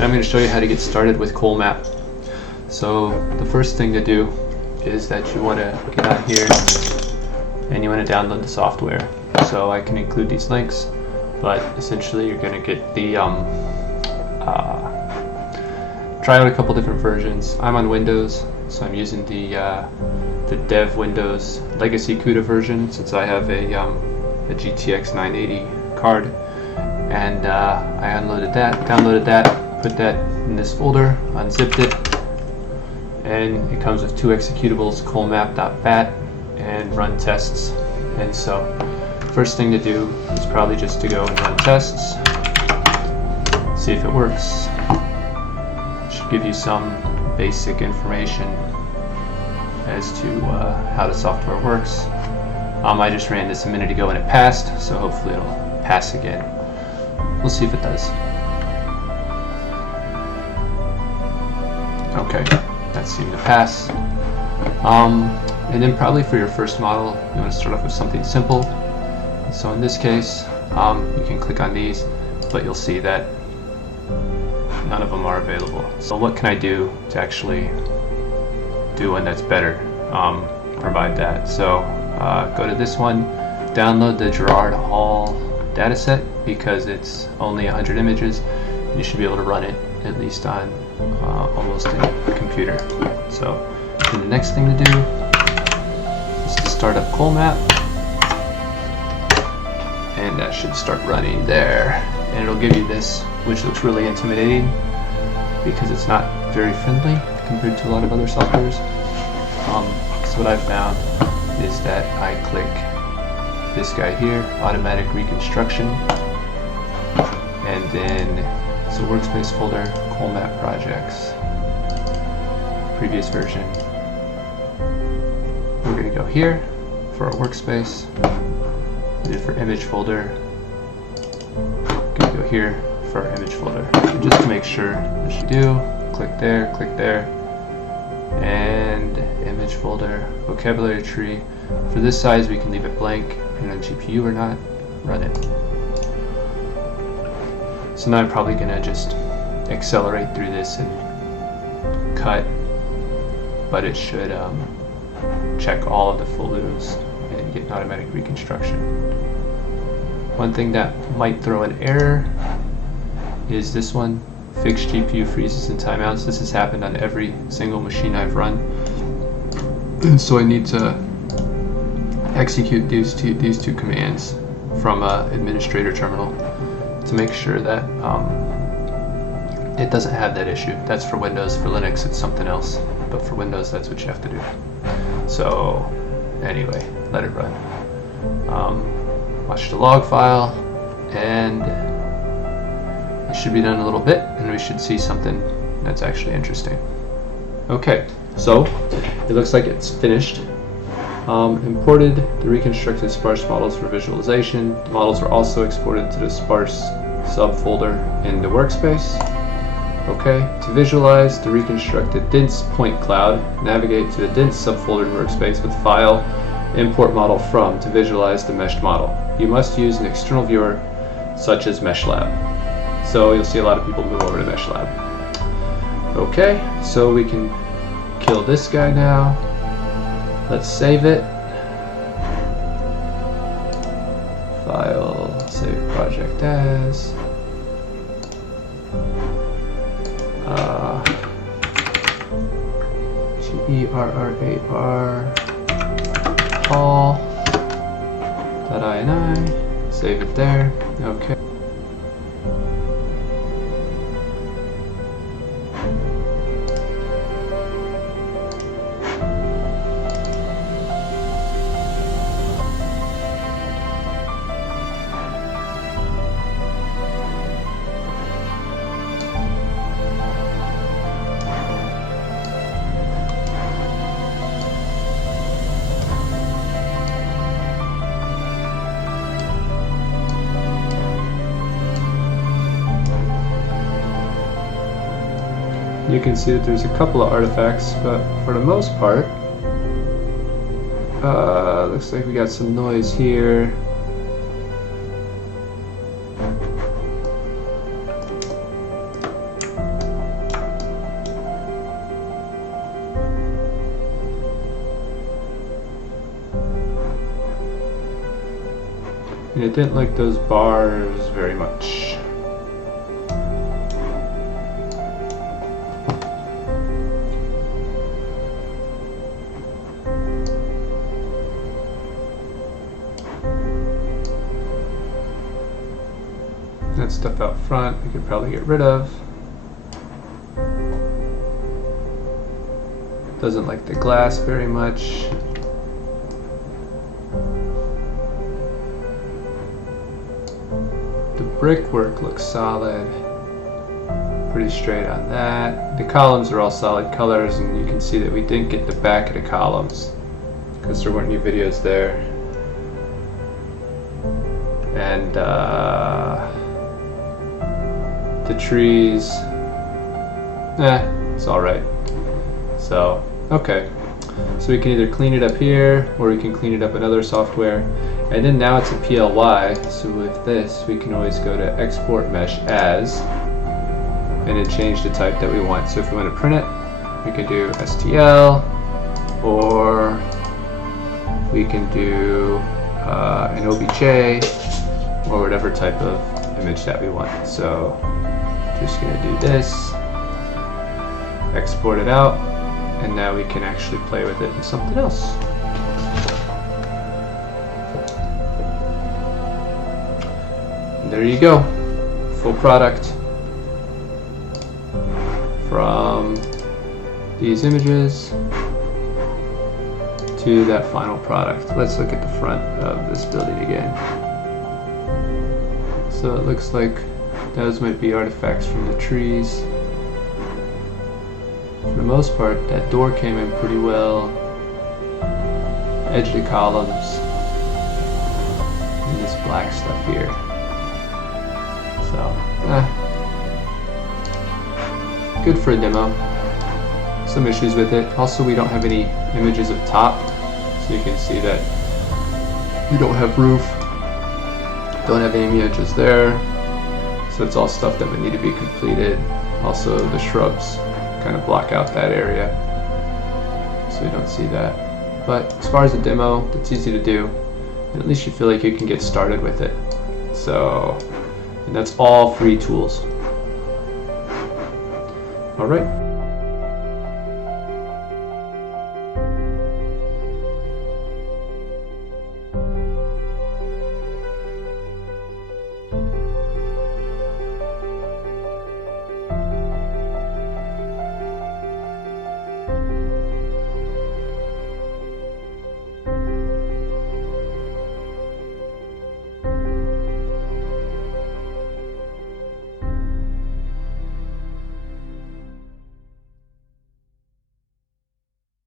and I'm going to show you how to get started with COLMAP. So the first thing to do is that you want to get on here and you want to download the software. So I can include these links, but essentially you're going to get the try out a couple different versions. I'm on Windows, so I'm using the Dev Windows Legacy CUDA version since I have a GTX 980 card, and I downloaded that, put that in this folder, unzipped it, and it comes with two executables, colmap.bat and run tests. And so first thing to do is probably just to go and run tests, see if it works. It should give you some basic information as to how the software works. I just ran this a minute ago and it passed, so hopefully it'll pass again. We'll see if it does. Okay, that seemed to pass. And then probably for your first model, you want to start off with something simple. So in this case, you can click on these, but you'll see that none of them are available. So what can I do to actually do one that's better? Provide that. So go to this one, download the Gerrard Hall dataset because it's only 100 images. You should be able to run it at least on almost any computer. So then the next thing to do is to start up COLMAP, and that should start running there, and it'll give you this, which looks really intimidating because it's not very friendly compared to a lot of other softwares. So what I've found is that I click this guy here, automatic reconstruction, and then it's a workspace folder, COLMAP projects, previous version. We're going to go here for our workspace, and then for image folder, we're going to go here for our image folder. So just to make sure this should do, click there, and image folder, vocabulary tree. For this size we can leave it blank, depending on GPU or not, run it. So now I'm probably going to just accelerate through this and cut, but it should check all of the full loops and get an automatic reconstruction. One thing that might throw an error is this one, fixed GPU freezes and timeouts. This has happened on every single machine I've run, and so I need to execute these two commands from administrator terminal to make sure that it doesn't have that issue. That's for Windows. For Linux it's something else, but for Windows that's what you have to do. So anyway, let it run. Watch the log file, and it should be done in a little bit, and we should see something that's actually interesting. Okay, so it looks like it's finished. Imported the reconstructed sparse models for visualization. The models are also exported to the sparse subfolder in the workspace. Okay, to visualize the reconstructed dense point cloud, navigate to the dense subfolder in workspace with file, import model from to visualize the meshed model. You must use an external viewer such as MeshLab. So you'll see a lot of people move over to MeshLab. Okay, so we can kill this guy now. Let's save it. File, save project as. Gerrard Hall.ini. Save it there. Okay. You can see that there's a couple of artifacts, but for the most part, looks like we got some noise here. And it didn't like those bars very much. That stuff out front we could probably get rid of. Doesn't like the glass very much. The brickwork looks solid. Pretty straight on that. The columns are all solid colors, and you can see that we didn't get the back of the columns because there weren't any videos there. And the trees, it's alright. So, okay. So we can either clean it up here, or we can clean it up in other software. And then now it's a PLY, so with this we can always go to Export Mesh As, and then change the type that we want. So if we want to print it, we can do STL, or we can do an OBJ, or whatever type of image that we want. So just gonna do this, export it out, and now we can actually play with it in something else. And there you go, full product from these images to that final product. Let's look at the front of this building again. So it looks like those might be artifacts from the trees. For the most part, that door came in pretty well. Edge of the columns. And this black stuff here. So, good for a demo. Some issues with it. Also, we don't have any images of top. So you can see that we don't have roof. Don't have any images there. So it's all stuff that would need to be completed. Also, the shrubs kind of block out that area, so you don't see that. But as far as a demo, it's easy to do, and at least you feel like you can get started with it. So, and that's all free tools. All right.